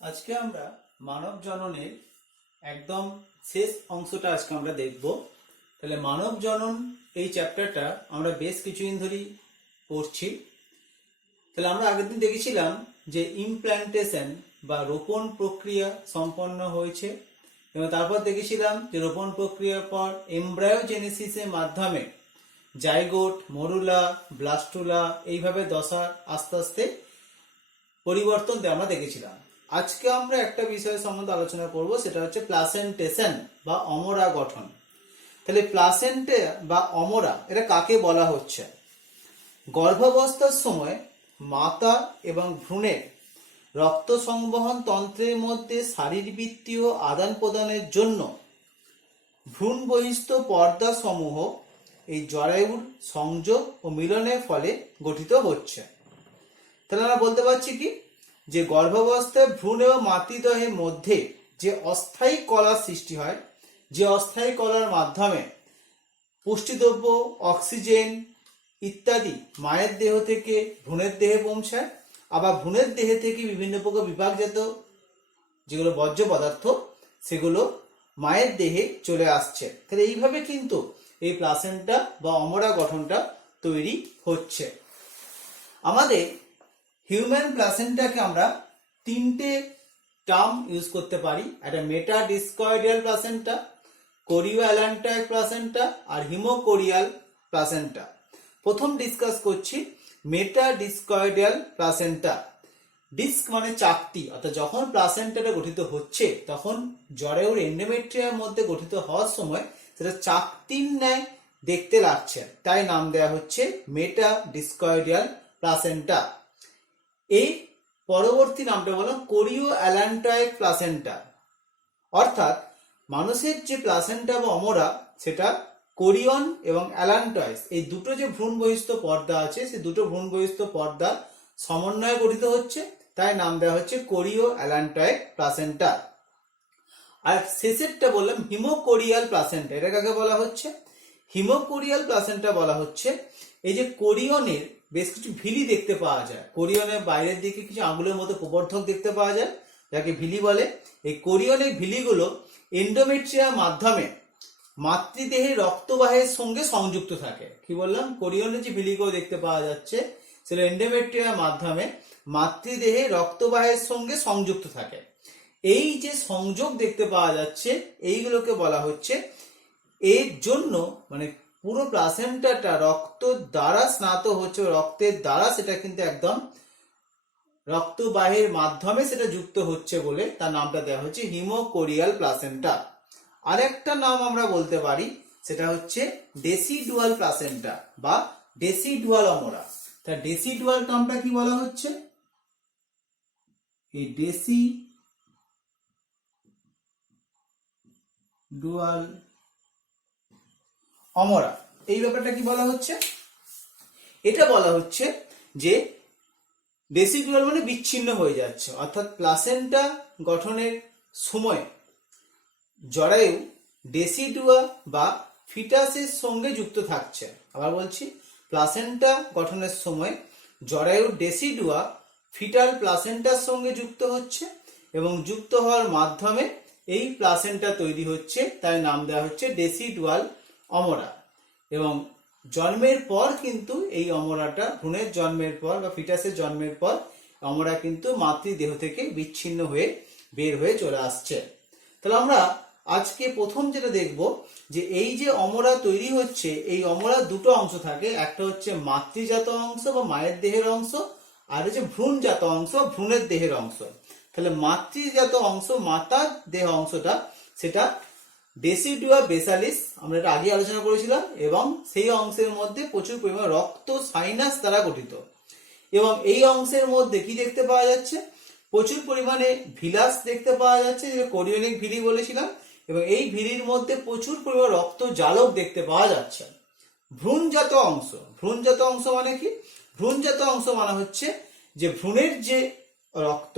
আজকে আমরা মানব জননের একদম শেষ অংশটা আজকে আমরা দেখব। তাহলে মানব জনন এই চ্যাপ্টারটা আমরা বেশ কিছুদিন ধরেই পড়ছি। তাহলে আমরা আগের দিন দেখেছিলাম যে ইমপ্ল্যান্টেশন বা রোপণ প্রক্রিয়া সম্পন্ন হয়েছে এবং তারপর দেখেছিলাম যে রোপণ প্রক্রিয়ার পর এমব্রায়োজেনেসিসের মাধ্যমে জাইগোট, মরুলা, ব্লাস্টুলা এইভাবে দশা আস্তে আস্তে পরিবর্তন আমরা দেখেছিলাম। আজকে আমরা একটা বিষয় সম্বন্ধে আলোচনা করব, সেটা হচ্ছে প্লাসেন্টেশন বা অমরা গঠন। তাহলে প্লাসেন্টে বা অমরা এটা কাকে বলা হচ্ছে? গর্ভাবস্থার সময় মাতা এবং ভ্রূণের রক্ত সংবহন তন্ত্রের মধ্যে শারীরবৃত্তীয় আদান প্রদানের জন্য ভ্রূণ বহিস্থ পর্দা সমূহ এই জরায়ুর সংযোগ ও মিলনের ফলে গঠিত হচ্ছে। তাহলে আমরা বলতে পারছি কি যে গর্ভাবস্থায় ভ্রূণ এবং মাতৃদেহের মধ্যে যে অস্থায়ী কলার সৃষ্টি হয়, যে অস্থায়ী কলার মাধ্যমে পুষ্টিদ্রব্য, অক্সিজেন ইত্যাদি মায়ের দেহ থেকে ভ্রূণের দেহে পৌঁছায়, আবার ভ্রূণের দেহে থেকে বিভিন্ন প্রকার বিভাগজাত যেগুলো বর্জ্য পদার্থ সেগুলো মায়ের দেহে চলে আসছে। তাহলে এইভাবে কিন্তু এই প্লাসেন্টা বা অমরা গঠনটা তৈরি হচ্ছে। আমাদের হিউম্যান প্লাসেন্টাকে আমরা তিনটে টার্ম ইউজ করতে পারি। একটা মেটা ডিসকয়েডিয়াল প্লাসেন্টা, কোরিও অ্যালান্টাইক প্লাসেন্টা আর হিমোকোরিয়াল প্লাসেন্টা। প্রথম ডিসকাস করছি মেটা ডিসকয়েডিয়াল প্লাসেন্টা। ডিস্ক মানে চাকতি, অর্থাৎ যখন প্লাসেন্টাটা গঠিত হচ্ছে তখন জরায়ুর এন্ডোমেট্রিয়ার মধ্যে গঠিত হওয়ার সময় সেটা চাকতির ন্যায় দেখতে লাগছে, তাই নাম দেওয়া হচ্ছে মেটা ডিসকয়েডিয়াল প্লাসেন্টা। এই পরবর্তী নামটা বললাম কোরিও অ্যালান্টাইক প্লাসেন্টা। অর্থাৎ মানুষের যে প্লাসেন্টা বা অমরা সেটা কোরিয়ন এবং অ্যালান্টয়েস এই দুটো যে ভ্রূণ বহিস্থ পর্দা আছে, সেই দুটো ভ্রূণ বহিস্থ পর্দা সমন্বয়ে গঠিত হচ্ছে, তাই নাম দেওয়া হচ্ছে কোরিও অ্যালান্টয়েক প্লাসেন্টা। আর শেষেরটা বললাম হিমোকোরিয়াল প্লাসেন্টা। এটা কাকে বলা হচ্ছে? হিমোকোরিয়াল প্লাসেন্টা বলা হচ্ছে এই যে কোরিয়নের বেশ কিছু ভিলি দেখতে পাওয়া যায়, কোরিয়নের বাইরের দিকে কিছু আঙুলের মতো প্রবর্ধক দেখতে পাওয়া যায় যাকে ভিলি বলে। এই কোরিয়নের ভিলিগুলো এন্ডোমেট্রিয়ার মাধ্যমে মাতৃদেহের রক্তবাহের সঙ্গে সংযুক্ত থাকে। কি বললাম? কোরিয়নের যে ভিলিগুলো দেখতে পাওয়া যাচ্ছে সেটা এন্ডোমেট্রিয়ার মাধ্যমে মাতৃদেহে রক্তবাহের সঙ্গে সংযুক্ত থাকে। এই যে সংযোগ দেখতে পাওয়া যাচ্ছে এইগুলোকে বলা হচ্ছে, এর জন্য মানে পুরো প্লাসেন্টাটা রক্ত দ্বারা স্নাত হচ্ছে, রক্তের দ্বারা সেটা কিন্তু একদম রক্তবাহের মাধ্যমে সেটা যুক্ত হচ্ছে বলে তার নামটা দেওয়া হচ্ছে হিমোকোরিয়াল প্লাসেন্টা। আরেকটা নাম আমরা বলতে পারি, সেটা হচ্ছে ডেসিডুয়াল প্লাসেন্টা বা ডেসিডুয়াল অমরা। তা ডেসিডুয়াল নামটা কি বলা হচ্ছে? এই ডেসিডুয়াল অমরা এই ব্যাপারটা কি বলা হচ্ছে? এটা বলা হচ্ছে যে ডেসিডুয়াল মানে বিচ্ছিন্ন হয়ে যাচ্ছে, অর্থাৎ প্লাসেন্টা গঠনের সময় জরায়ু ডেসিডুয়া বা ফিটাসের সঙ্গে যুক্ত থাকছে। আবার বলছি, প্লাসেন্টা গঠনের সময় জরায়ু ডেসিডুয়া ফিটাল প্লাসেন্টার সঙ্গে যুক্ত হচ্ছে এবং যুক্ত হওয়ার মাধ্যমে এই প্লাসেন্টা তৈরি হচ্ছে, তাই নাম দেওয়া হচ্ছে ডেসিডুয়াল অমরা। এবং জন্মের পর কিন্তু এই অমরাটা ভ্রূণের জন্মের পর বা ফিটাসের জন্মের পর অমরা কিন্তু মাতৃদেহ থেকে বিচ্ছিন্ন হয়ে বের হয়ে চলে আসছে। তাহলে আমরা আজকে প্রথম যেটা দেখব যে এই যে অমরা তৈরি হচ্ছে, এই অমরা দুটো অংশ থাকে, একটা হচ্ছে মাতৃজাত অংশ বা মায়ের দেহের অংশ, আর হচ্ছে ভ্রূণজাত অংশ, ভ্রূণের দেহের অংশ। তাহলে মাতৃজাত অংশ, মাতার দেহ অংশটা সেটা ডেসিডুয়া বেসালিস, আমরা এটা আগে আলোচনা করেছিলাম, এবং সেই অংশের মধ্যে প্রচুর পরিমাণে রক্ত সাইনাস দ্বারা গঠিত। এবং এই অংশের মধ্যে কি দেখতে পাওয়া যাচ্ছে? প্রচুর পরিমাণে ভিলাস দেখতে পাওয়া যাচ্ছে, যে কোরিয়নিক ভিলি বলেছিলাম, এবং এই ভিলির মধ্যে প্রচুর পরিমাণে রক্ত জালক দেখতে পাওয়া যাচ্ছে। ভ্রূণজাত অংশ, ভ্রূণজাত অংশ মানে কি? ভ্রূণজাত অংশ মানে হচ্ছে যে ভ্রূণের যে রক্ত,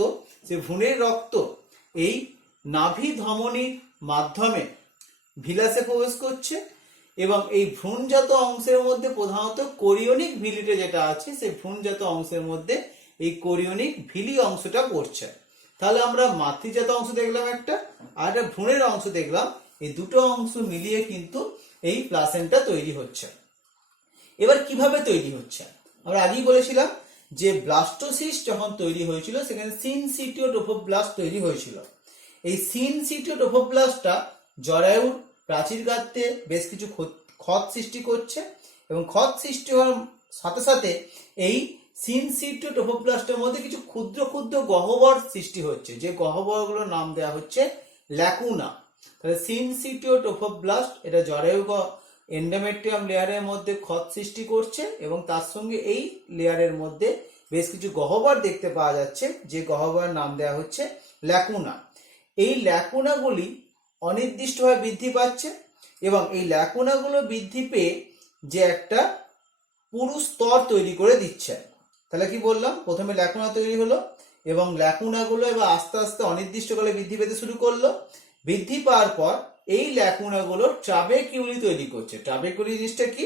যে ভ্রূণের রক্ত এই নাভি ধমনীর মাধ্যমে ভিলাসে প্রবেশ করছে, এবং এই ভ্রূণজাত অংশের মধ্যে প্রধানত কোরিয়নিক ভিলিটা যেটা আছে, সেই ভ্রূণজাত অংশের মধ্যে এই কোরিয়নিক ভিলি অংশটা পড়ছে। তাহলে আমরা মাতৃজাত অংশ দেখলাম একটা, আর একটা ভ্রূণের অংশ দেখলাম। এই দুটো অংশ মিলিয়ে কিন্তু এই প্লাসেন্টা তৈরি হচ্ছে। এবার কিভাবে তৈরি হচ্ছে, আমরা আগেই বলেছিলাম যে ব্লাস্টোসিস্ট যখন তৈরি হয়েছিল সেখানে সিনসিটিও ট্রোফোব্লাস্ট তৈরি হয়েছিল। এই সিনসিটিও ট্রোফোব্লাস্টটা জরায়ুর প্রাচীর গাঁথতে বেশ কিছু ক্ষত সৃষ্টি করছে, এবং ক্ষত সৃষ্টি হওয়ার সাথে সাথে এই সিনসিটিও ট্রোফোব্লাস্টের মধ্যে কিছু ক্ষুদ্র ক্ষুদ্র গহ্বর সৃষ্টি হচ্ছে, যে গহ্বরগুলোর নাম দেওয়া হচ্ছে ল্যাকুনা। তাহলে সিনসিটিও ট্রোফোব্লাস্ট এটা জরায়ু এন্ডোমেট্রিয়াম লেয়ারের মধ্যে ক্ষত সৃষ্টি করছে, এবং তার সঙ্গে এই লেয়ারের মধ্যে বেশ কিছু গহ্বর দেখতে পাওয়া যাচ্ছে, যে গহ্বরের নাম দেওয়া হচ্ছে ল্যাকুনা। এই ল্যাকুনাগুলি অনির্দিষ্টভাবে বৃদ্ধি পাচ্ছে, এবং এই ল্যাকুনাগুলো বৃদ্ধি পেয়ে যে একটা পুরু স্তর তৈরি করে দিচ্ছে। তাহলে কি বললাম, প্রথমে ল্যাকুনা তৈরি হলো, এবং ল্যাকুনাগুলো এবার আস্তে আস্তে অনির্দিষ্টকালে বৃদ্ধি পেতে শুরু করলো। বৃদ্ধি পাওয়ার পর এই ল্যাকুনাগুলো ট্রাবেকিউলি তৈরি করছে। ট্রাবেকিউলি জিনিসটা কি,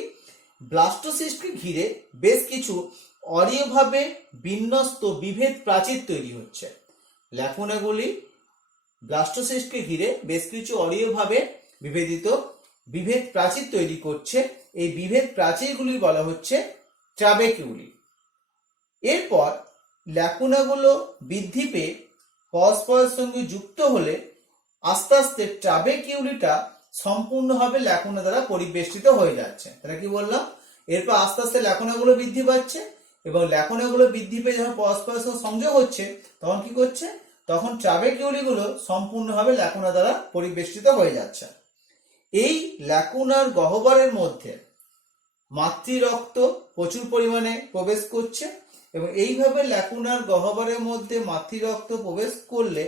ব্লাস্টোসিস্টকে ঘিরে বেশ কিছু অরীয়ভাবে বিন্যস্ত বিভেদ প্রাচীর তৈরি হচ্ছে। ল্যাকুনাগুলি ব্লাস্টোসিস্টকে ঘিরে বেশ কিছু অরীয়ভাবে বিভেদিত বিভেদ প্রাচীর তৈরি করছে। এই বিভেদ প্রাচীরগুলি বলা হচ্ছে ট্রাবেকিউলি। এরপর ল্যাকুনাগুলো বৃদ্ধি পেয়ে পরস্পরের সঙ্গে যুক্ত হলে আস্তে আস্তে ট্রাবেকিউলিটা সম্পূর্ণভাবে ল্যাকুনা দ্বারা পরিবেষ্টিত হয়ে যাচ্ছে। তাহলে কি বললাম, এরপর আস্তে আস্তে ল্যাকুনাগুলো বৃদ্ধি পাচ্ছে, এবং ল্যাকুনাগুলো বৃদ্ধি পেয়ে যখন পরস্পরের সঙ্গে সংযোগ হচ্ছে তখন কি করছে, তখন ট্রাবেকিউলিগুলো সম্পূর্ণভাবে ল্যাকুনা দ্বারা পরিবেষ্টিত হয়ে যাচ্ছে। এই ল্যাকুনার গহ্বরের মধ্যে মাতৃরক্ত প্রচুর পরিমাণে প্রবেশ করছে, এবং এইভাবে ল্যাকুনার গহ্বরের মধ্যে মাতৃরক্ত প্রবেশ করলে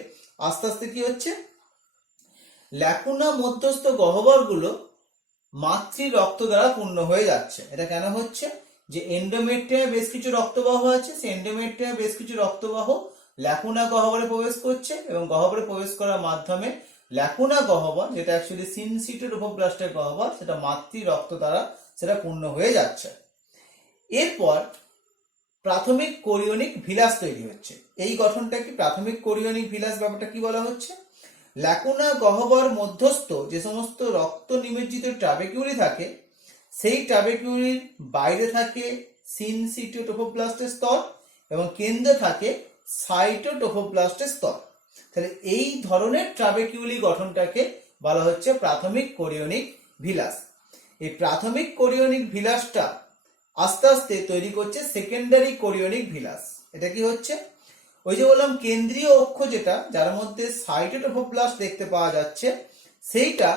আস্তে আস্তে কি হচ্ছে, ল্যাকুনা মধ্যস্থ গহ্বরগুলো মাতৃরক্ত দ্বারা পূর্ণ হয়ে যাচ্ছে। এটা কেন হচ্ছে, যে এন্ডোমেট্রিয়ামে বেশ কিছু রক্তবাহ আছে, সেই এন্ডোমেট্রিয়ামে বেশ কিছু রক্তবাহ ল্যাকুনা গহ্বরে প্রবেশ করছে, এবং গহ্বরে প্রবেশ করার মাধ্যমে ল্যাকুনা গহ্বর, যেটা অ্যাকচুয়ালি সিনসিটিও ট্রোফোব্লাস্টের গহ্বর, সেটা মাতৃরক্ত দ্বারা সেটা পূর্ণ হয়ে যাচ্ছে। এরপর প্রাথমিক কোরিয়নিক ভিলাস তৈরি হচ্ছে। এই গঠনটা কি, প্রাথমিক কোরিয়নিক ভিলাস ব্যাপারটা কি বলা হচ্ছে, ল্যাকুনা গহ্বর মধ্যস্থ যে সমস্ত রক্ত নিমজ্জিত ট্রাবেকিউলি থাকে, সেই ট্রাবেকিউলির বাইরে থাকে সিনসিটিও ট্রোফোব্লাস্টের স্তর, এবং কেন্দ্রে থাকে সাইটোট্রোফোব্লাস্টের স্তর। তাহলে এই ধরনের ট্রাবেকিউলি গঠনটাকে বলা হচ্ছে প্রাথমিক কোরিয়নিক ভিলাস। এই প্রাথমিক কোরিয়নিক ভিলাসটা আস্তে আস্তে তৈরি করছে সেকেন্ডারি কোরিয়নিক ভিলাস। এটা কি হচ্ছে, ওই যে বললাম কেন্দ্রীয় অক্ষ যেটা, যার মধ্যে সাইটোট্রোফোব্লাস্ট দেখতে পাওয়া যাচ্ছে, সেইটা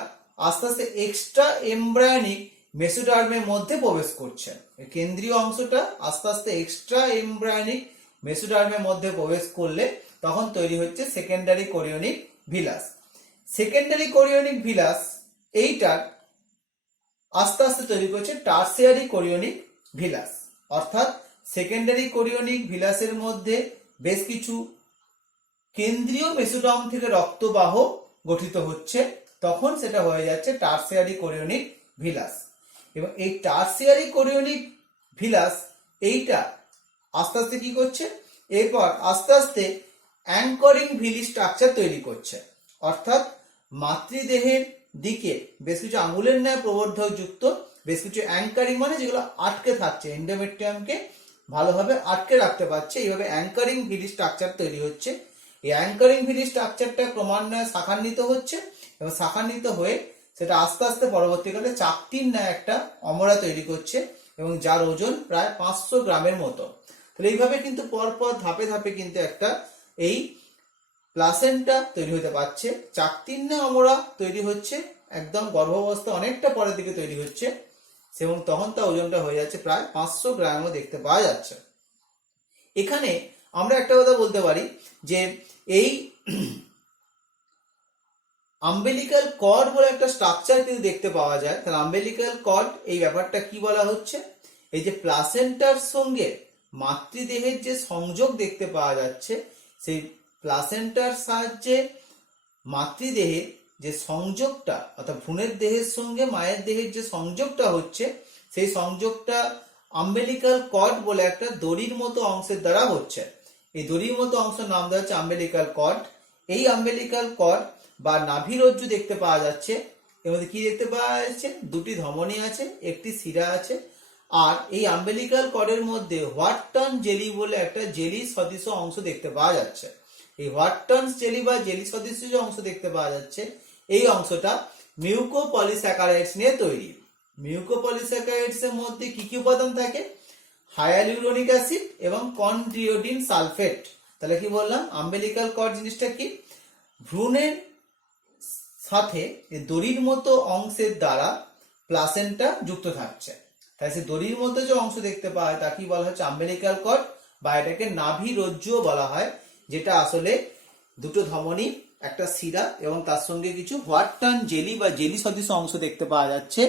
আস্তে আস্তে এক্সট্রা এমব্রায়োনিক মেসোডার্মের মধ্যে প্রবেশ করছে। কেন্দ্রীয় অংশটা আস্তে আস্তে এক্সট্রা এমব্রায়োনিক মেসোডার্মের মধ্যে প্রবেশ করলে তখন তৈরি হচ্ছে secondary chorionic villus. Secondary chorionic villus এইটার আস্তে আস্তে তৈরি করছে টারসিয়ারি কোরিয়নিক ভিলাস। অর্থাৎ সেকেন্ডারি কোরিয়নিক ভিলাসের মধ্যে বেশ কিছু কেন্দ্রীয় মেসোডার্ম থেকে রক্তবাহ গঠিত হচ্ছে, তখন সেটা হয়ে যাচ্ছে টারসিয়ারি কোরিয়নিক ভিলাস। এবং এই টারসিয়ারি কোরিয়নিক ভিলাস এইটা আস্তে আস্তে কি করছে, এরপর আস্তে আস্তে অ্যাঙ্করিং ভিলি স্ট্রাকচার তৈরি করছে। অর্থাৎ মাতৃদেহের দিকে বেশ কিছু আঙুলের ন্যায় প্রবর্ধক যুক্ত বেশ কিছু অ্যাঙ্কারিং, মানে যেগুলো আটকে থাকছে, এন্ডোমেট্রিয়ামকে ভালোভাবে আটকে রাখতে পারছে, এইভাবে অ্যাঙ্কারিং ভিলি স্ট্রাকচার তৈরি হচ্ছে। এই অ্যাঙ্কারিং ভিলি স্ট্রাকচারটা ক্রমান্বয়ে শাখান্বিত হচ্ছে, এবং শাখান্বিত হয়ে সেটা আস্তে আস্তে পরবর্তীকালে চাকতির ন্যায় একটা অমরা তৈরি করছে, এবং যার ওজন প্রায় 500 গ্রামের মতো। তাহলে এইভাবে কিন্তু পরপর ধাপে ধাপে কিন্তু একটা এই প্লাসেন্টা তৈরি হতে পারছে। চাকতির ন্যায় অমরা তৈরি হচ্ছে একদম গর্ভাবস্থা অনেকটা পরের দিকে তৈরি হচ্ছে, এবং তখন তার ওজনটা হয়ে যাচ্ছে প্রায় 500 গ্রামও দেখতে পাওয়া যাচ্ছে। এখানে আমরা একটা কথা বলতে পারি যে এই আম্বেলিক্যাল কর্ড বলে একটা স্ট্রাকচার কিন্তু দেখতে পাওয়া যায়। তাহলে আম্বেলিক্যাল কর্ড এই ব্যাপারটা কি বলা হচ্ছে, এই যে প্লাসেন্টার সঙ্গে মাতৃদেহের যে সংযোগ দেখতে পাওয়া যাচ্ছে, সেই প্লাসেন্টার সাহায্যে মাতৃদেহে যে সংযোগটা, অর্থাৎ ভ্রূণের দেহের সঙ্গে মায়ের দেহের যে সংযোগটা হচ্ছে, সেই সংযোগটা আম্বেলিক্যাল কর্ড বলে একটা দড়ির মতো অংশের দ্বারা হচ্ছে। এই দড়ির মতো অংশের নাম দেওয়া হচ্ছে আম্বেলিকাল কর্ড। এই আম্বেলিকাল কর্ড বা নাভিরজ্জু দেখতে পাওয়া যাচ্ছে। এর মধ্যে কি দেখতে পাওয়া যাচ্ছে? দুটি ধমনী আছে, একটি শিরা আছে। আর এই আম্বেলিকাল কর্ডের মধ্যে হোয়াটটন জেলি বলে একটা জেলি সদৃশ অংশ দেখতে পাওয়া যাচ্ছে। এই হোয়াটটন জেলি বা জেলি সদৃশ যে অংশ দেখতে পাওয়া যাচ্ছে, এই অংশটা মিউকোপলিস্যাকারাইডস নিয়ে তৈরি। মিউকোপলিস্যাকারাইডস এর মধ্যে কি কি উপাদান থাকে? হায়ালুরোনিক অ্যাসিড এবং কন্ড্রিওডিন সালফেট। তাহলে কি বললাম? আম্বেলিকাল কর্ড জিনিসটা কি? ভ্রূণের সাথে দড়ির মতো অংশের দ্বারা প্লাসেন্টা যুক্ত থাকছে। তাই সে দড়ির মতো যে অংশ দেখতে পাওয়া হয় তা কি বলা হচ্ছে? আম্বেলিকাল কর্ড, বা এটাকে নাভিরজ্জুও বলা হয়, যেটা আসলে দুটো ধমনী, একটা শিরা এবং তার সঙ্গে কিছু হোয়াটটন জেলি বা জেলি সদৃশ অংশ দেখতে পাওয়া যাচ্ছে।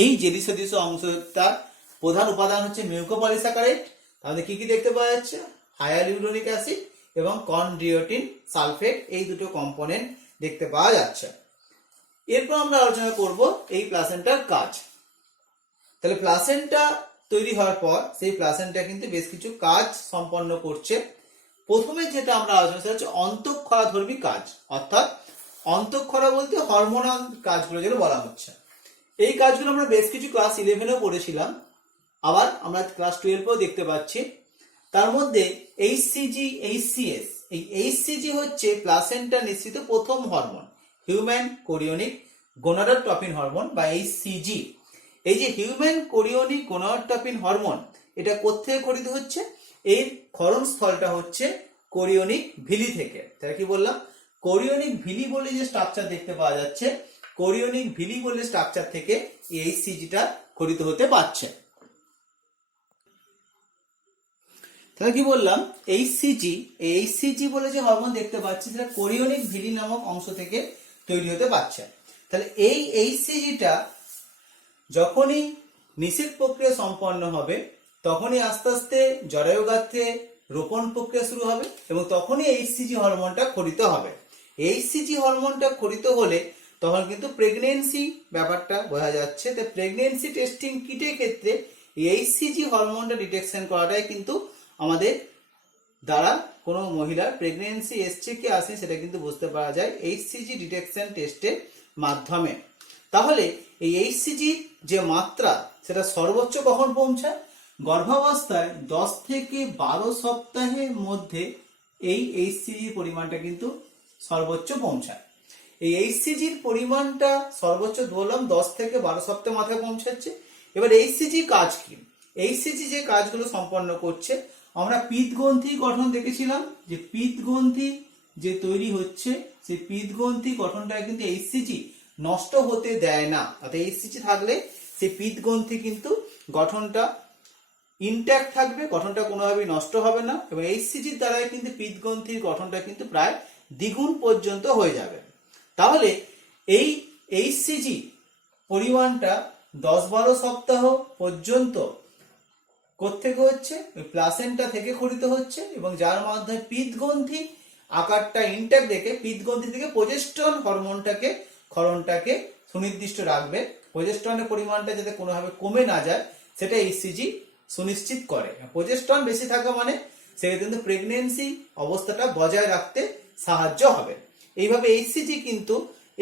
এই জেলি সদৃশ অংশটার প্রধান উপাদান হচ্ছে মিউকোপলিস্যাকারাইড। তাহলে কি কি দেখতে পাওয়া যাচ্ছে? হায়ালুরোনিক অ্যাসিড এবং কন্ড্রিওটিন সালফেট, এই দুটো কম্পোনেন্ট দেখতে পাওয়া যাচ্ছে। এরপর আমরা আলোচনা করব এই প্লাসেন্টার কাজ। তাহলে প্লাসেন্টা তৈরি হওয়ার পর সেই প্লাসেন্টা কিন্তু বেশ কিছু কাজ সম্পন্ন করছে। প্রথমে যেটা আমরা আলোচনা করছি হচ্ছে অন্তঃক্ষরাধর্মী কাজ, অর্থাৎ অন্তঃক্ষরা বলতে হরমোনাল কাজগুলো যেগুলো বলা হচ্ছে। এই কাজগুলো আমরা বেশ কিছু ক্লাস 11-এও পড়েছিলাম, আবার আমরা ক্লাস 12-এও দেখতে পাচ্ছি। তার মধ্যে এইচসিজি, এইচসিএস, এই এইচসিজি হচ্ছে প্লাসেন্টা নিঃসৃত প্রথম hormone, human chorionic gonadotropin hormone বা এইচসিজি। এই যে হিউম্যান কোরিওনিক গোনাডোট্রপিন হরমোন, এটা কোত্থেকে খরিত হচ্ছে? এর ক্ষরণ স্থলটা হচ্ছে কোরিওনিক ভিলি থেকে। তাহলে কি বললাম? কোরিওনিক ভিলি বলে যে স্ট্রাকচার দেখতে পাওয়া যাচ্ছে, কোরিওনিক ভিলি বলে স্ট্রাকচার থেকে এই এইচসিজিটা খরিত হতে পারছে। তাহলে কি বললাম? এইচসিজি, এই এইচসিজি বলে যে হরমোন দেখতে পাচ্ছি সেটা কোরিওনিক ভিলি নামক অংশ থেকে তৈরি হতে পারছে। তাহলে এই এইচসিজিটা যখনই নিষেক প্রক্রিয়া সম্পন্ন হবে, তখনই আস্তে আস্তে জরায়ুগাত্রে রোপণ প্রক্রিয়া শুরু হবে এবং তখনই এইচসিজি হরমোনটা খরিত হবে। এইচসিজি হরমোনটা খরিত হলে তখন কিন্তু প্রেগনেন্সি ব্যাপারটা বোঝা যাচ্ছে। তাই প্রেগনেন্সি টেস্টিং কিটের ক্ষেত্রে এইচসিজি হরমোনটা ডিটেকশন করাটাই কিন্তু আমাদের দ্বারা কোনো মহিলার প্রেগনেন্সি এসছে কি আসেনি সেটা কিন্তু বুঝতে পারা যায় এইচসিজি ডিটেকশন টেস্টের মাধ্যমে। তাহলে এই এইচসিজির যে মাত্রা সেটা সর্বোচ্চ কখন পৌঁছায়? গর্ভাবস্থায় 10 থেকে 12 সপ্তাহের মধ্যে এই এইচসিজির পরিমাণটা কিন্তু সর্বোচ্চ পৌঁছায়। এই এইচসিজির পরিমাণটা সর্বোচ্চ বললাম 10 থেকে 12 সপ্তাহ মাথায় পৌঁছাচ্ছে। এবার এইচসিজি কাজ কি? এইচসিজি যে কাজগুলো সম্পন্ন করছে, আমরা পিত্তগ্রন্থি গঠন দেখেছিলাম, যে পিত্তগ্রন্থি যে তৈরি হচ্ছে সেই পিত্তগ্রন্থি গঠনটা কিন্তু এইচসিজি নষ্ট হতে দেয় না। অর্থাৎ এইচসিজি থাকলে সেই পিত্তগ্রন্থি কিন্তু গঠনটা ইনট্যাক্ট থাকবে, গঠনটা কোনোভাবেই নষ্ট হবে না এবং এইচসিজির দ্বারাই কিন্তু পিত্তগ্রন্থির গঠনটা কিন্তু প্রায় দ্বিগুণ পর্যন্ত হয়ে যাবে। তাহলে এই এইচসিজি পরিমাণটা 10-12 সপ্তাহ পর্যন্ত কোত্থেকে হচ্ছে? ওই প্লাসেন্টা থেকে খরিত হচ্ছে এবং যার মাধ্যমে পিত্তগ্রন্থি আকারটা ইনট্যাক্ট রেখে পিত্তগ্রন্থি থেকে প্রজেস্টরন হরমোনটাকে ক্ষরণটাকে সুনির্দিষ্ট রাখবে। প্রজেস্টরনের পরিমাণটা যাতে কোনোভাবে কমে না যায় সেটা এইচসিজি সুনিশ্চিত করে। প্রজেস্টরন বেশি থাকা মানে সেটা কিন্তু প্রেগনেন্সি অবস্থাটা বজায় রাখতে সাহায্য হবে। এইভাবে এইচসিজি কিন্তু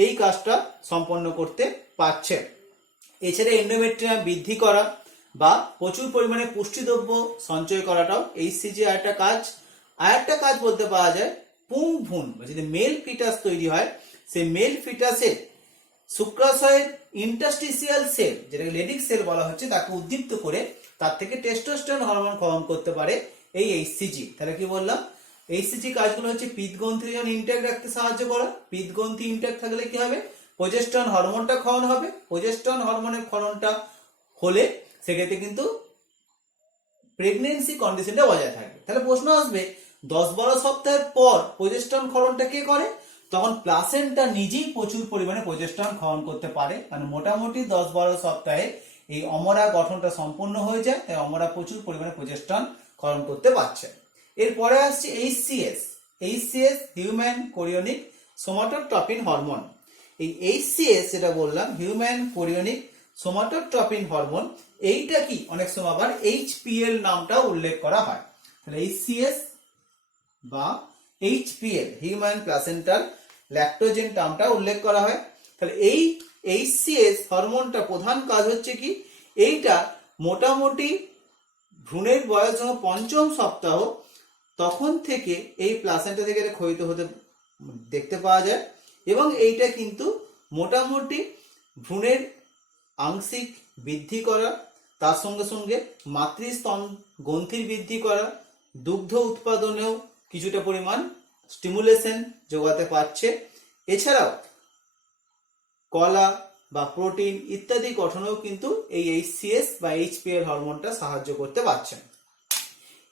এই কাজটা সম্পন্ন করতে পারছে। এছাড়া এন্ডোমেট্রিয়াম বৃদ্ধি করা বা প্রচুর পরিমাণে পুষ্টিদ্রব্য সঞ্চয় করাটাও এইচসিজি আরেকটা কাজ। আরেকটা কাজ বলতে পারা যায় পুংভ্রূণ, যদি মেল ফিটাস তৈরি হয়, সেই মেল ফিটাসের শুক্রাশয়ের ইন্টারস্টিসিয়াল সেল, যেটাকে লেডিক সেল বলা হচ্ছে, তাকে উদ্দীপ্ত করে তার থেকে টেস্টোস্টেরন হরমোন ক্ষরণ করতে পারে এই এইচসিজি। তাহলে কি বললাম? এইচসিজি কাজগুলো হচ্ছে পিত্তগ্রন্থি যেন ইনট্যাক্ট রাখতে সাহায্য করা। পিত্তগ্রন্থি ইনট্যাক্ট থাকলে কি হবে? প্রজেস্টরন হরমোনটা ক্ষরণ হবে। প্রজেস্টরন হরমোনের ক্ষরণটা হলে সেক্ষেত্রে কিন্তু প্রেগনেন্সি কন্ডিশনটা বজায় থাকবে। তাহলে প্রশ্ন আসবে 10-12 সপ্তাহের পর প্রজেস্টরন ক্ষরণটা কে করে? তখন প্লাসেন্টা নিজেই প্রচুর পরিমাণে প্রজেস্টরন ক্ষরণ করতে পারে। মানে মোটামুটি 10-12 সপ্তাহে এই অমরা গঠনটা সম্পূর্ণ হয়ে যায়, তাই অমরা প্রচুর পরিমাণে প্রজেস্টরন ক্ষরণ করতে পারছে। এরপরে আসছে এইচসিএস। এইচসিএস হিউম্যান কোরিওনিক সোমাটোট্রপিন হরমোন। এই এইচসিএস যেটা বললাম হিউম্যান কোরিওনিক সোমাটোট্রপিন হরমোন, এইটা কি অনেক সময় আবার এইচপিএল নামটা উল্লেখ করা হয়। তাহলে এইচসিএস বা HPL হিউম্যান প্লাসেন্টাল ল্যাক্টোজেন টার্মটা উল্লেখ করা হয়। তাহলে এই HCS হরমোনটা প্রধান কাজ হচ্ছে কি, এইটা মোটামুটি ভ্রূণের বয়স যখন পঞ্চম সপ্তাহ তখন থেকে এই প্লাসেন্টা থেকে এটা ক্ষয়িত হতে দেখতে পাওয়া যায়, এবং এইটা কিন্তু মোটামুটি ভ্রূণের আংশিক বৃদ্ধি করা, তার সঙ্গে সঙ্গে মাতৃস্তন গ্রন্থির বৃদ্ধি করা, দুগ্ধ উৎপাদনেও কিছুটা পরিমাণ স্টিমুলেশন যোগাতে পারছে। এছাড়াও কলা বা প্রোটিন ইত্যাদি গঠনেও কিন্তু এই HCS বা HPL হরমোনটা সাহায্য করতে পারছে।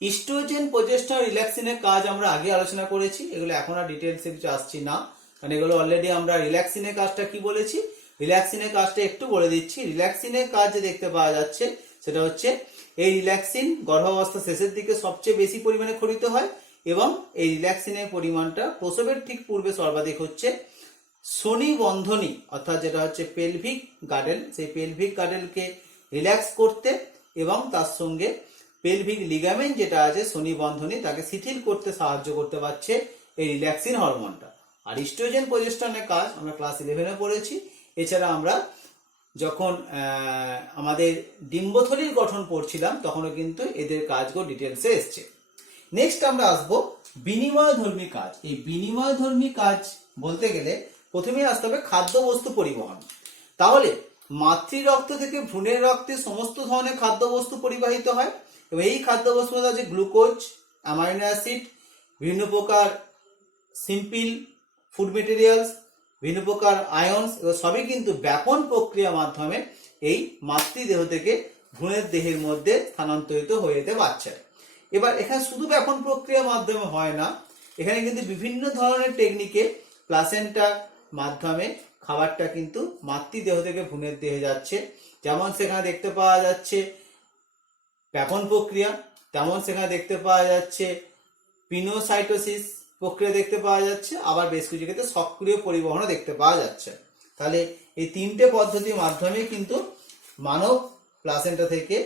ইস্ট্রোজেন, প্রোজেস্টেরন, রিল্যাক্সিনের কাজ আমরা আগে আলোচনা করেছি, এগুলো এখন আর ডিটেলসে কিছু আসছি না, কারণ এগুলো অলরেডি আমরা রিল্যাক্সিনের কাজটা কি বলেছি, রিল্যাক্সিনের কাজটা একটু বলে দিচ্ছি। রিল্যাক্সিনের কাজ যে দেখতে পাওয়া যাচ্ছে সেটা হচ্ছে এই রিল্যাক্সিন গর্ভাবস্থা শেষের দিকে সবচেয়ে বেশি পরিমাণে ক্ষরিত হয়, এবং এই রিল্যাক্সিনের পরিমাণটা প্রসবের ঠিক পূর্বে সর্বাধিক হচ্ছে। শনি বন্ধনী অর্থাৎ যেটা হচ্ছে পেলভিক গার্ডেল, সেই পেলভিক গার্ডেলকে রিল্যাক্স করতে এবং তার সঙ্গে পেলভিক লিগামেন্ট যেটা আছে শনি বন্ধনী তাকে শিথিল করতে সাহায্য করতে পারছে এই রিল্যাক্সিন হরমোনটা। আর ইস্ট্রোজেন প্রোজেস্টেরনের কাজ আমরা ক্লাস 11-এ পড়েছি। এছাড়া আমরা যখন আমাদের ডিম্বথলির গঠন পড়ছিলাম তখনও কিন্তু এদের কাজগুলো ডিটেলসে এসছে। নেক্সট আমরা আসবো বিনিময়ধর্মী কাজ। এই বিনিময়ধর্মী কাজ বলতে গেলে প্রথমেই আসতে হবে খাদ্যবস্তু পরিবহন। তাহলে মাতৃরক্ত থেকে ভ্রূণের রক্তে সমস্ত ধরনের খাদ্যবস্তু পরিবাহিত হয়, এবং এই খাদ্যবস্তুর মধ্যে আছে গ্লুকোজ, অ্যামাইনো অ্যাসিড, বিভিন্ন প্রকার সিম্পল ফুড মেটেরিয়ালস, বিভিন্ন প্রকার আয়নস, এগুলো সবই কিন্তু ব্যাপন প্রক্রিয়ার মাধ্যমে এই মাতৃদেহ থেকে ভ্রূণের দেহের মধ্যে স্থানান্তরিত হয়ে যেতে পারছে। এবার এখানে শুধু ব্যাপন প্রক্রিয়ার মাধ্যমে হয় না, এখানে কিন্তু বিভিন্ন ধরনের টেকনিকে প্লাসেন্টার মাধ্যমে খাবারটা কিন্তু মাতৃদেহ থেকে ভ্রূণের দেহে যাচ্ছে। যেমন সেখানে দেখতে পাওয়া যাচ্ছে ব্যাপন প্রক্রিয়া, তেমন সেখানে দেখতে পাওয়া যাচ্ছে পিনোসাইটোসিস প্রক্রিয়া দেখতে পাওয়া যাচ্ছে, আবার বেশ কিছু ক্ষেত্রে সক্রিয় পরিবহনও দেখতে পাওয়া যাচ্ছে। তাহলে এই তিনটে পদ্ধতির মাধ্যমে কিন্তু মানব প্লাসেন্টা থেকে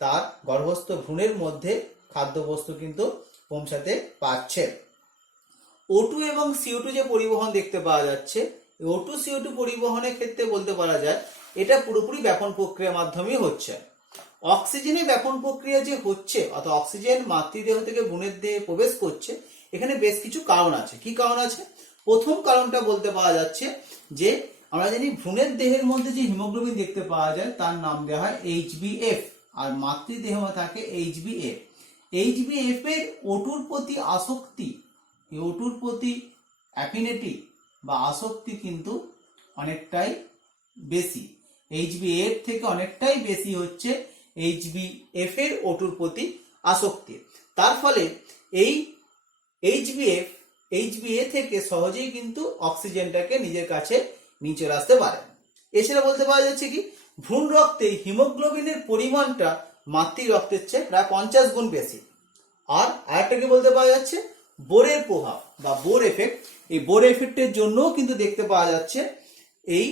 তার গর্ভস্থ ভ্রূণের মধ্যে খাদ্যবস্তু কিন্তু পৌঁছাতে পারছে। O2 এবং CO2 যে পরিবহন দেখতে পাওয়া যাচ্ছে, O2 CO2 পরিবহনের ক্ষেত্রে বলতে পারা যায় এটা পুরোপুরি ব্যাপন প্রক্রিয়ার মাধ্যমেই হচ্ছে। অক্সিজেনের ব্যাপন প্রক্রিয়া যে হচ্ছে, অর্থাৎ অক্সিজেন মাতৃদেহ থেকে ভ্রূণের দেহে প্রবেশ করছে, এখানে বেশ কিছু কারণ আছে। কি কারণ আছে? প্রথম কারণটা বলতে পাওয়া যাচ্ছে যে আমরা জানি ভ্রূণের দেহের মধ্যে যে হিমোগ্লোবিন দেখতে পাওয়া যায় তার নাম দেওয়া হয় HbF, আর মাতৃদেহ থাকে HbA। HbF এর O2-র প্রতি আসক্তি, O2-র প্রতি অ্যাফিনিটি বা আসক্তি কিন্তু অনেকটাই বেশি, HbA এর থেকে অনেকটাই বেশি হচ্ছে HbF এর O2-র প্রতি আসক্তি। তার ফলে এই HbF HbA থেকে সহজেই কিন্তু অক্সিজেনটাকে নিজের কাছে নিয়ে চলে আসতে পারে। এছাড়া বলতে পারা যাচ্ছে কি ভ্রূণ রক্তে হিমোগ্লোবিনের পরিমাণটা মাতৃ রক্তের চেয়ে প্রায় 50 গুণ বেশি। আর আরেকটা কি বলতে পাওয়া যাচ্ছে বোরের প্রভাব বা বোর এফেক্ট। এই বোর এফেক্টের জন্যও কিন্তু দেখতে পাওয়া যাচ্ছে এই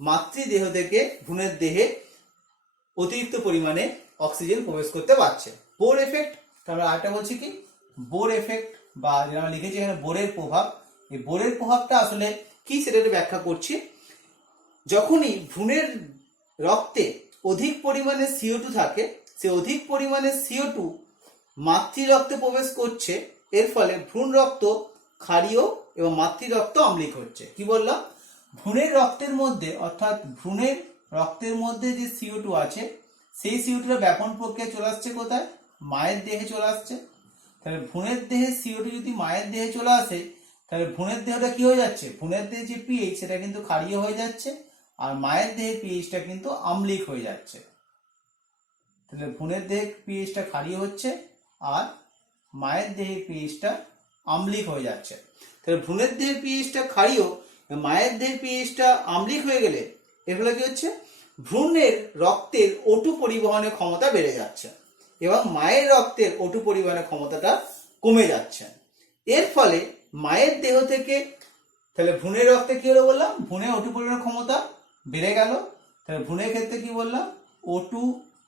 মাতৃদেহ থেকে ভ্রূণের দেহে অতিরিক্ত পরিমাণে অক্সিজেন প্রবেশ করতে পারছে। বোর এফেক্ট, আমরা আরেকটা বলছি কি বোর এফেক্ট বা যেটা আমরা লিখেছি এখানে বোরের প্রভাব। এই বোরের প্রভাবটা আসলে কি সেটা ব্যাখ্যা করছি। যখনই ভ্রূণের রক্তে অধিক পরিমাণে CO2 থাকে, সে অধিক পরিমাণে CO2 মাতৃ রক্তে প্রবেশ করছে, এর ফলে ভ্রূণ রক্ত ক্ষারীয় এবং মাতৃ রক্ত অম্লিক হচ্ছে। কি বললাম? ভ্রূণের রক্তের মধ্যে অর্থাৎ ভ্রূণের রক্তের মধ্যে যে CO2 আছে সেই CO2টা ব্যাপন প্রক্রিয়া চলে আসছে কোথায়? মায়ের দেহে চলে আসছে। তাহলে ভ্রূণের দেহে CO2 যদি মায়ের দেহে চলে আসে তাহলে ভ্রূণের দেহটা কি হয়ে যাচ্ছে? ভ্রূণের দেহে যে pH সেটা কিন্তু ক্ষারীয় হয়ে যাচ্ছে, আর মায়ের দেহে pHটা কিন্তু আম্লিক হয়ে যাচ্ছে। তাহলে ভ্রূণের দেহে pHটা ক্ষারীয় হচ্ছে আর মায়ের দেহে pHটা আম্লিক হয়ে যাচ্ছে। তাহলে ভ্রূণের দেহে pHটা ক্ষারীয়, মায়ের দেহে pHটা আম্লিক হয়ে গেলে এর ফলে কি হচ্ছে? ভ্রূণের রক্তের O2 পরিবহনের ক্ষমতা বেড়ে যাচ্ছে এবং মায়ের রক্তের O2 পরিবহনের ক্ষমতাটা কমে যাচ্ছে। এর ফলে মায়ের দেহ থেকে তাহলে ভ্রূণের রক্তে কি হলো বললাম? ভ্রূণের O2 পরিবহনের ক্ষমতা বেড়ে গেল। তাহলে ভ্রূণের ক্ষেত্রে কি বললাম? O2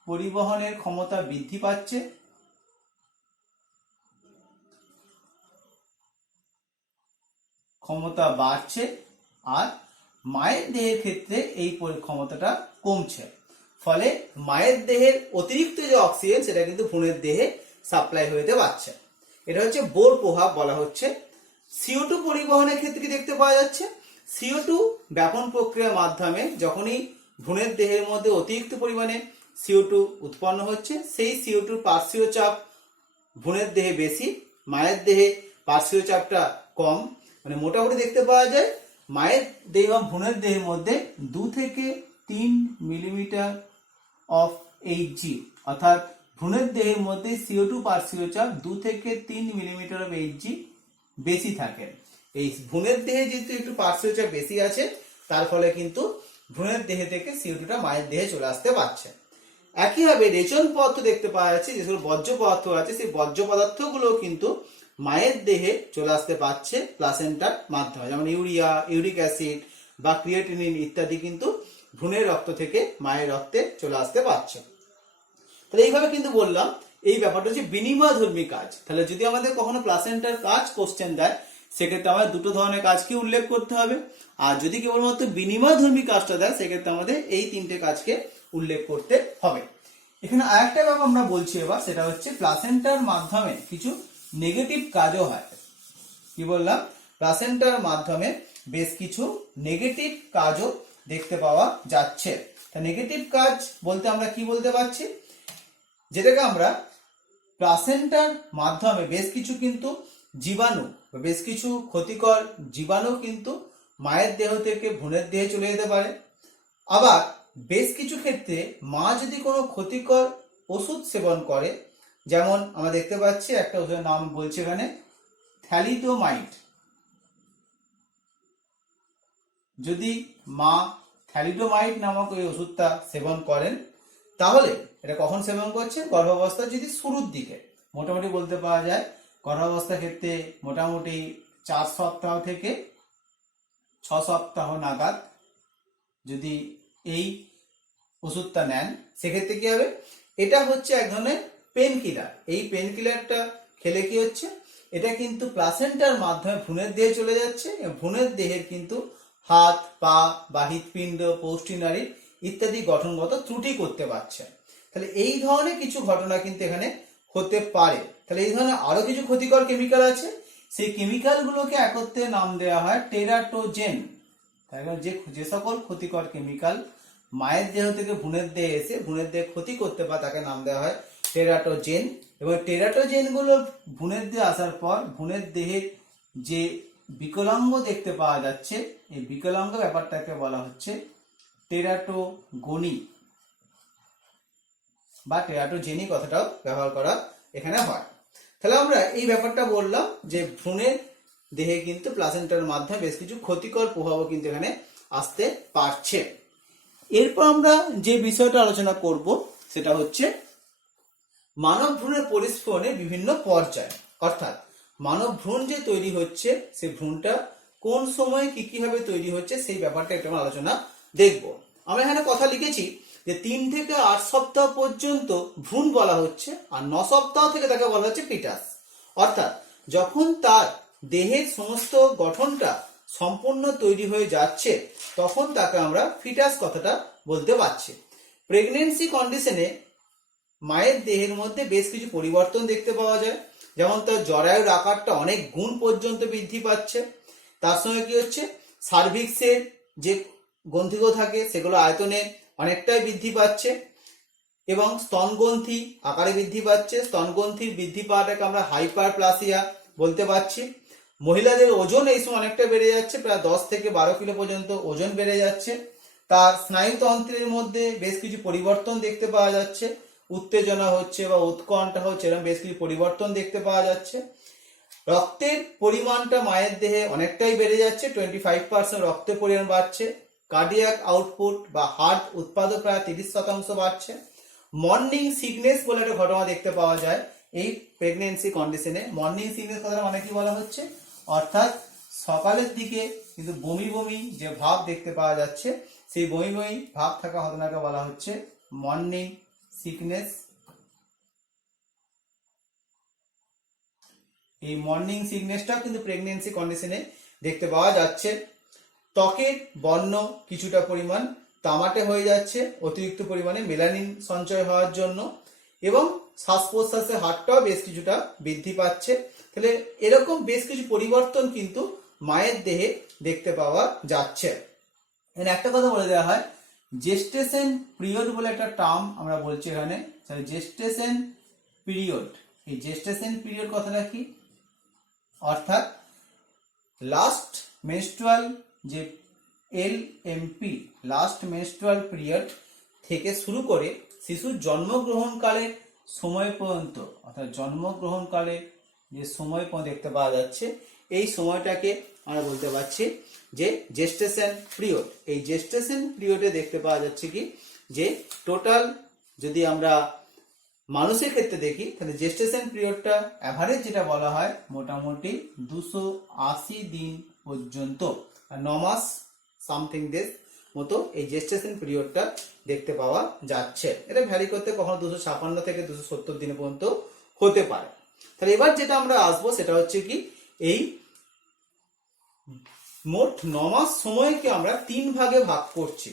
পরিবহনের ক্ষমতা বৃদ্ধি পাচ্ছে। ক্ষমতা বাড়ছে, আর মায়ের দেহের ক্ষেত্রে এই ক্ষমতাটা কমছে। ফলে মায়ের দেহের অতিরিক্ত যে অক্সিজেন সেটা কিন্তু ভ্রূণের দেহে সাপ্লাই হতে পারছে। এটা হচ্ছে বোর প্রভাব বলা হচ্ছে। CO2 পরিবহনের ক্ষেত্রে কি দেখতে পাওয়া যাচ্ছে? CO2 ব্যাপন প্রক্রিয়ার মাধ্যমে যখনই ভ্রূণের দেহের মধ্যে অতিরিক্ত পরিমাণে CO2 উৎপন্ন হচ্ছে, সেই CO2 পার্শ্বীয় চাপ ভ্রূণের দেহে বেশি, মায়ের দেহে পার্শ্বীয় চাপটা কম। মানে মোটামুটি দেখতে পাওয়া যায় মায়ের দেহ এবং ভ্রূণের দেহের মধ্যে 2 থেকে 3 মিলিমিটার অফ Hg, অর্থাৎ ভ্রূণের দেহের মধ্যে CO2 পার্শ্বীয় চাপ 2 থেকে 3 মিলিমিটার অফ Hg বেশি থাকে। এই ভ্রূণের দেহে যেহেতু একটু পার্শ্বীয় চাপ বেশি আছে, তার ফলে কিন্তু ভ্রূণের দেহে থেকে CO2টা মায়ের দেহে চলে আসতে পারছে। একইভাবে রেচন পদার্থ দেখতে পাওয়া যাচ্ছে, যেগুলো বর্জ্য পদার্থ আছে, সেই বর্জ্য পদার্থগুলো কিন্তু মায়ের দেহে চলে আসতে পারছে প্লাসেন্টার মাধ্যমে, যেমন ইউরিয়া, ইউরিক অ্যাসিড বা ক্রিয়েটিনিন ইত্যাদি কিন্তু ভ্রূণের রক্ত থেকে মায়ের রক্তে চলে আসতে পারছে। তাহলে এইভাবে কিন্তু বললাম এই ব্যাপারটা হচ্ছে বিনিময়ধর্মী কাজ। তাহলে যদি আমাদের কখনো প্লাসেন্টার কাজ কোশ্চেন দেয়, সেক্ষেত্রে আমাদের দুটো ধরনের কাজকে উল্লেখ করতে হবে। আর যদি কেবলমাত্র বিনিময়ধর্মী কাজটা দেয়, সেক্ষেত্রে আমাদের এই তিনটে কাজকে উল্লেখ করতে হবে। এখানে আরেকটা ব্যাপার আমরা বলছি এবার, সেটা হচ্ছে প্লাসেন্টার মাধ্যমে কিছু নেগেটিভ কাজও হয়। কি বললাম? প্লাসেন্টার মাধ্যমে বেশ কিছু নেগেটিভ কাজও দেখতে পাওয়া যাচ্ছে। তা নেগেটিভ কাজ বলতে আমরা কি বলতে পারছি? যেটাকে আমরা প্লাসেন্টার মাধ্যমে বেশ কিছু কিন্তু জীবাণু, বেশ কিছু ক্ষতিকর জীবাণু কিন্তু মায়ের দেহ থেকে ভ্রূণের দেহে চলে যেতে পারে। আবার বেশ কিছু ক্ষেত্রে মা যদি কোনো ক্ষতিকর ওষুধ সেবন করে, যেমন আমরা দেখতে পাচ্ছি একটা ওষুধের নাম বলছে এখানে থ্যালিডোমাইড। যদি মা থ্যালিডোমাইড নামক ওই ওষুধটা সেবন করেন, তাহলে এটা কখন সেবন করছে? গর্ভাবস্থার যদি শুরুর দিকে, মোটামুটি বলতে পারা যায় গর্ভাবস্থার ক্ষেত্রে মোটামুটি 4 সপ্তাহ থেকে 6 সপ্তাহ নাগাদ যদি এই ওষুধটা নেন, সেক্ষেত্রে কি হবে? এটা হচ্ছে এক ধরনের পেন কিলার। এই পেন কিলারটা খেলে কি হচ্ছে? এটা কিন্তু প্লাসেন্টার মাধ্যমে ভ্রূণের দেহে চলে যাচ্ছে, ভ্রূণের দেহের কিন্তু হাত, পা বা হৃৎপিণ্ড, পৌষ্টিনালী ইত্যাদি গঠনগত ত্রুটি করতে পারছে। তাহলে এই ধরনের কিছু ঘটনা কিন্তু এখানে হতে পারে। তাহলে এই ধরনের আরো কিছু ক্ষতিকর কেমিক্যাল আছে, সেই কেমিক্যাল গুলোকে একত্রে নাম দেওয়া হয় টেরাটোজেন। যে সকল ক্ষতিকর কেমিক্যাল মায়ের দেহ থেকে ভ্রূণের দেহে এসে ভ্রূণের দেহে ক্ষতি করতে পারে, তাকে নাম দেওয়া হয় টেরাটোজেন। এবং টেরাটোজেন গুলো ভ্রূণের দেহে আসার পর ভ্রূণের দেহে যে বিকলাঙ্গ দেখতে পাওয়া যাচ্ছে, এই বিকলাঙ্গ ব্যাপারটাকে বলা হচ্ছে টেরাটোগনি বা টেরাটোজেনি, কথাটাও ব্যবহার করা এখানে হয়। তাহলে আমরা এই ব্যাপারটা বললাম যে ভ্রূণের দেহে কিন্তু প্লাসেন্টার মাধ্যমে বেশ কিছু ক্ষতিকর প্রভাবও কিন্তু এখানে আসতে পারছে। এরপর আমরা যে বিষয়টা আলোচনা করব সেটা হচ্ছে মানব ভ্রূণের পরিস্ফুরণের বিভিন্ন পর্যায়। অর্থাৎ মানব ভ্রূণ যে তৈরি হচ্ছে, সেই ভ্রূণটা কোন সময়ে কি কিভাবে তৈরি হচ্ছে, সেই ব্যাপারটা একটু আমরা আলোচনা দেখব। আমরা এখানে কথা লিখেছি যে 3 থেকে 8 সপ্তাহ পর্যন্ত ভ্রূণ বলা হচ্ছে, আর 9 সপ্তাহ থেকে তাকে বলা হচ্ছে ফিটাস। অর্থাৎ যখন তার দেহের সমস্ত গঠনটা সম্পূর্ণ তৈরি হয়ে যাচ্ছে, তখন তাকে আমরা ফিটাস কথাটা বলতে পারছি। প্রেগনেন্সি কন্ডিশনে মায়ের দেহের মধ্যে বেশ কিছু পরিবর্তন দেখতে পাওয়া যায়, যেমন তার জরায়ুর আকারটা অনেক গুণ পর্যন্ত বৃদ্ধি পাচ্ছে। তার সঙ্গে কি হচ্ছে? সার্ভিক্সের যে গ্রন্থিগুলো থাকে সেগুলো আয়তনে অনেকটাই বৃদ্ধি পাচ্ছে, এবং স্তনগ্রন্থি আকারে বৃদ্ধি পাচ্ছে। স্তনগ্রন্থির বৃদ্ধি পাওয়াটাকে আমরা হাইপারপ্লাসিয়া বলতে পারছি। মহিলাদের ওজন এই সময় অনেকটা বেড়ে যাচ্ছে, প্রায় 10 থেকে 12 কিলো পর্যন্ত ওজন বেড়ে যাচ্ছে। তার স্নায়ুতন্ত্রের মধ্যে বেশ কিছু পরিবর্তন দেখতে পাওয়া যাচ্ছে, উত্তেজনা হচ্ছে বা উৎকণ্ঠা হচ্ছে, এরকম বেশ কিছু পরিবর্তন দেখতে পাওয়া যাচ্ছে। রক্তের পরিমাণটা মায়ের দেহে অনেকটাই বেড়ে যাচ্ছে, 25% রক্তের পরিমাণ বাড়ছে। কার্ডিয়াক আউটপুট বা হার্ট উৎপাদন প্রায় 30% বাড়ছে। মর্নিং সিকনেস বলে একটা ঘটনা দেখতে পাওয়া যায় এই প্রেগনেন্সি কন্ডিশনে। মর্নিং সিকনেস কথাটা মানে কি বলা হচ্ছে? অর্থাৎ সকালের দিকে কিন্তু বমি বমি যে ভাব দেখতে পাওয়া যাচ্ছে, সেই বমি বমি ভাব থাকা ঘটনাকে বলা হচ্ছে মর্নিং সিকনেস। এই মর্নিং সিকনেসটাও কিন্তু প্রেগনেন্সি কন্ডিশনে দেখতে পাওয়া যাচ্ছে। ত্বকের বর্ণ কিছুটা পরিমাণ তামাটে হয়ে যাচ্ছে অতিরিক্ত পরিমাণে মেলানিন সঞ্চয় হওয়ার জন্য, এবং শ্বাস প্রশ্বাসের হারটাও বেশ কিছুটা বৃদ্ধি পাচ্ছে। তাহলে এরকম বেশ কিছু পরিবর্তন কিন্তু মায়ের দেহে দেখতে পাওয়া যাচ্ছে। এখানে একটা কথা বলে দেওয়া হয়, জেস্টেশন পিরিয়ড বলে একটা টার্ম আমরা বলছি এখানে। জেস্টেশন পিরিয়ড, এই জেস্টেশন পিরিয়ড কথাটা কি, অর্থাৎ লাস্ট মেনস্ট্রুয়াল যে LMP লাস্ট মেনস্ট্রুয়াল পিরিয়ড থেকে শুরু করে শিশুর জন্মগ্রহণকালের সময় পর্যন্ত, অর্থাৎ জন্মগ্রহণকালে যে সময় পর্যন্ত দেখতে পাওয়া যাচ্ছে, এই সময়টাকে আমরা বলতে পারছি যে জেস্টেশন পিরিয়ড। এই জেস্টেশন পিরিয়ডে দেখতে পাওয়া যাচ্ছে কি যে টোটাল যদি আমরা মানুষের ক্ষেত্রে দেখি তাহলে জেস্টেশন পিরিয়ডটা অ্যাভারেজ যেটা বলা হয় মোটামুটি 280 দিন পর্যন্ত, 9 মাস সামথিং ডেজ মতো এই জেস্টেশন পিরিয়ডটা দেখতে পাওয়া যাচ্ছে। এটা ভ্যারি করতে কখনো 256 থেকে 270 দিন পর্যন্ত হতে পারে। তাহলে এবার যেটা আমরা আসবো সেটা হচ্ছে কি, এই মোট 9 মাস সময়কে আমরা 3 ভাগে ভাগ করছি,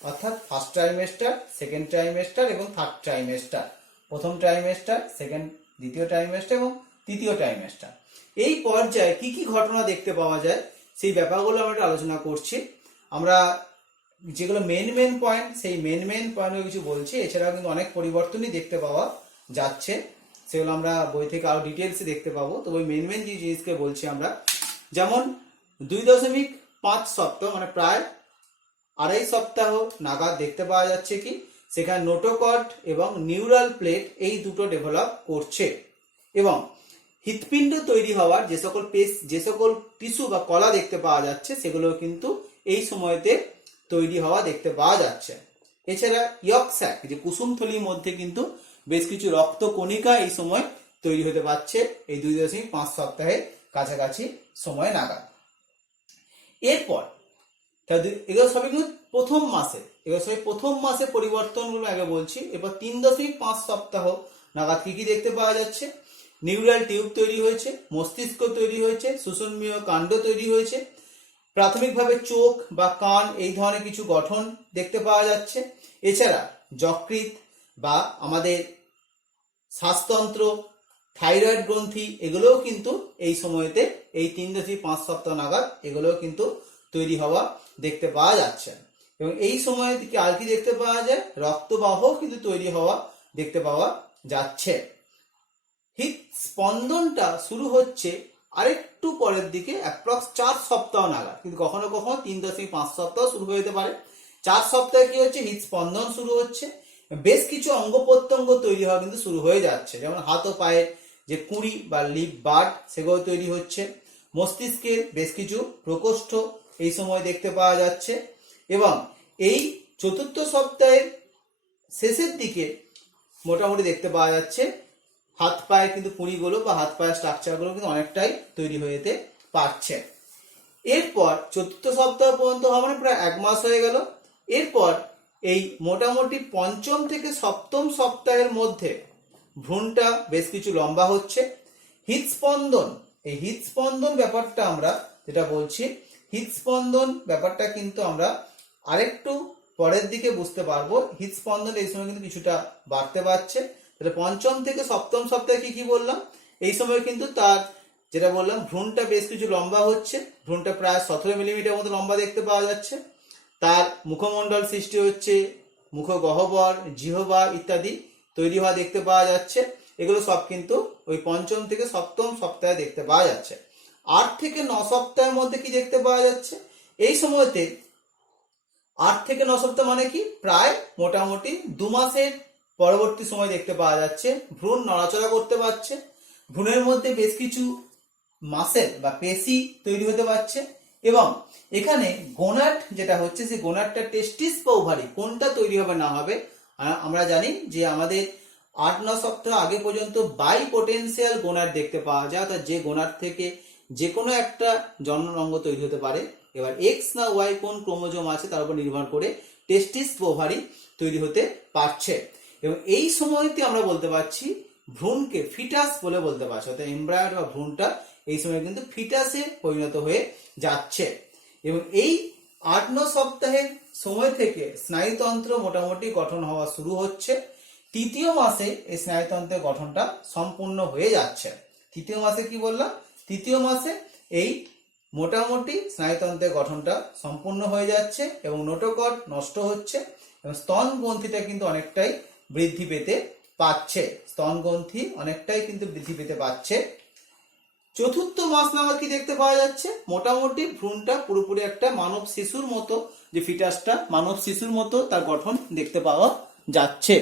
অর্থাৎ ফার্স্ট ট্রাইমেস্টার, সেকেন্ড ট্রাইমেস্টার এবং থার্ড ট্রাইমেস্টার। প্রথম ট্রাইমেস্টার, দ্বিতীয় ট্রাইমেস্টার এবং তৃতীয় ট্রাইমেস্টার। এই পর্যায়ে কি কি ঘটনা দেখতে পাওয়া যায় সেই ব্যাপারগুলো আমরা আলোচনা করছি। আমরা যেগুলো মেন পয়েন্ট, সেই মেন পয়েন্টগুলো কিছু বলছি, এছাড়াও কিন্তু অনেক পরিবর্তনই দেখতে পাওয়া যাচ্ছে, সেগুলো আমরা বই থেকে আরো ডিটেলসে দেখতে পাবো। তো ওই মেন যে জিনিসকে বলছি আমরা, যেমন 2.5 সপ্তাহ মানে প্রায় 2.5 সপ্তাহ নাগাদ দেখতে পাওয়া যাচ্ছে কি সেখানে নোটোকর্ড এবং নিউরাল প্লেট এই দুটো ডেভেলপ করছে, এবং হৃৎপিণ্ড তৈরি হওয়ার যে সকল টিস্যু বা কলা দেখতে পাওয়া যাচ্ছে সেগুলো কিন্তু এই সময়তে তৈরি হওয়া দেখতে পাওয়া যাচ্ছে। এছাড়া ইয়ক স্যাক যে কুসুমথলির মধ্যে কিন্তু বেশ কিছু রক্ত কণিকা এই সময় তৈরি হতে পারছে এই 2.5 সপ্তাহের কাছাকাছি সময় নাগাদ। এরপর এগুলো সবই কিন্তু প্রথম মাসে পরিবর্তনগুলো আগে বলছি। এরপর 3.5 সপ্তাহ নাগাদ কি দেখতে পাওয়া যাচ্ছে, নিউরাল টিউব তৈরি হয়েছে, মস্তিষ্ক তৈরি হয়েছে, শুষণমীয় কাণ্ড তৈরি হয়েছে, প্রাথমিকভাবে চোখ বা কান এই ধরনের কিছু গঠন দেখতে পাওয়া যাচ্ছে। এছাড়া যকৃৎ বা আমাদের শ্বাসতন্ত্র, থাইরয়েড গ্রন্থি এগুলোও কিন্তু এই সময়তে এই 3.5 সপ্তাহ নাগাদ এগুলোও কিন্তু তৈরি হওয়া দেখতে পাওয়া যাচ্ছে। এবং এই সময় থেকে আর কি দেখতে পাওয়া যায়, রক্তবাহ কিন্তু তৈরি হওয়া দেখতে পাওয়া যাচ্ছে। হৃৎস্পন্দনটা শুরু হচ্ছে আরেকটু পরের দিকে, অ্যাপ্রক্স 4 সপ্তাহ নাগাদ, কিন্তু কখনো কখনো 3.5 সপ্তাহ শুরু হয়ে যেতে পারে। 4 সপ্তাহে কি হচ্ছে, হৃৎস্পন্দন শুরু হচ্ছে, বেশ কিছু অঙ্গ প্রত্যঙ্গ তৈরি হওয়া কিন্তু শুরু হয়ে যাচ্ছে, যেমন হাত ও পায়ের যে কুঁড়ি বা লিভ বার্ড সেগুলো তৈরি হচ্ছে, মস্তিষ্কের বেশ কিছু প্রকোষ্ঠ এই সময় দেখতে পাওয়া যাচ্ছে। এবং এই 4র্থ সপ্তাহের শেষের দিকে মোটামুটি দেখতে পাওয়া যাচ্ছে হাত পায়ের কিন্তু কুঁড়িগুলো বা হাত পায়ের স্ট্রাকচারগুলো কিন্তু অনেকটাই তৈরি হয়ে যেতে পারছে। এরপর 4র্থ সপ্তাহ পর্যন্ত মানে প্রায় 1 মাস হয়ে গেল। এরপর এই মোটামুটি 5ম থেকে 7ম সপ্তাহের মধ্যে ভ্রূণটা বেশ কিছু লম্বা হচ্ছে। হৃৎস্পন্দন, এই হৃৎস্পন্দন ব্যাপারটা আমরা যেটা বলছি, হৃৎস্পন্দন ব্যাপারটা কিন্তু আমরা আরেকটু পরের দিকে বুঝতে পারবো। হৃৎস্পন্দন এই সময় কিন্তু কিছুটা বাড়তে পারছে। তাহলে 5ম থেকে 7ম সপ্তাহে কি বললাম, এই সময় কিন্তু তার যেটা বললাম ভ্রূণটা বেশ কিছু লম্বা হচ্ছে, ভ্রূণটা প্রায় 17 মিলিমিটার মতো লম্বা দেখতে পাওয়া যাচ্ছে। তার মুখমণ্ডল সৃষ্টি হচ্ছে, মুখগহ্বর, জিহ্বা ইত্যাদি তৈরি হওয়া দেখতে পাওয়া যাচ্ছে। এগুলো সব কিন্তু ওই 5ম থেকে 7ম সপ্তাহে দেখতে পাওয়া যাচ্ছে। 8 থেকে 9 সপ্তাহের মধ্যে কি দেখতে পাওয়া যাচ্ছে, এই সময়তে 8 থেকে 9 সপ্তাহ মানে কি প্রায় মোটামুটি 2 মাসের পরবর্তী সময় দেখতে পাওয়া যাচ্ছে ভ্রূণ নড়াচড়া করতে পারছে, ভ্রূণের মধ্যে বেশ কিছু মাসেল বা পেশি তৈরি হতে পারছে, এবং এখানে গোনাড যেটা হচ্ছে সেই গোনাডটা টেস্টিস বা ওভারি কোনটা তৈরি হবে না হবে আমরা জানি যে আমাদের 8-9 সপ্তাহ আগে পর্যন্ত বাই পোটেনশিয়াল গোনাড দেখতে পাওয়া যায়, অর্থাৎ যে গোনাড থেকে যে কোনো একটা জননাঙ্গ তৈরি হতে পারে। এবার এক্স না ওয়াই কোন ক্রোমোজোম আছে তার উপর নির্ভর করে টেস্টিস বা ওভারি তৈরি হতে পারছে। এবং এই সময়তে আমরা বলতে পারছি ভ্রূণকে ফিটাস বলে বলতে পারছি, অর্থাৎ এমব্রায়ো বা ভ্রূণটা এই সময় কিন্তু ফিটাসে পরিণত হয়ে যাচ্ছে। এবং এই 8-9 সপ্তাহের সময় থেকে স্নায়ুতন্ত্র মোটামুটি গঠন হওয়া শুরু হচ্ছে। তৃতীয় মাসে এই স্নায়ুতন্ত্রের গঠনটা সম্পূর্ণ হয়ে যাচ্ছে। তৃতীয় মাসে কি বললাম, তৃতীয় মাসে এই মোটামুটি স্নায়ুতন্ত্রের গঠনটা সম্পূর্ণ হয়ে যাচ্ছে এবং নোটোকট নষ্ট হচ্ছে এবং স্তন গ্রন্থিটা কিন্তু অনেকটাই বৃদ্ধি পেতে পাচ্ছে। স্তন গ্রন্থি অনেকটাই কিন্তু বৃদ্ধি পেতে পাচ্ছে। চতুর্থ মাস নাগাদ কি দেখতে পাওয়া যাচ্ছে, মোটামুটি ভ্রূণটা পুরোপুরি একটা মানব শিশুর মতো, যে ফিটাসটা মানব শিশুর মতো তার গঠন দেখতে পাওয়া যাচ্ছে।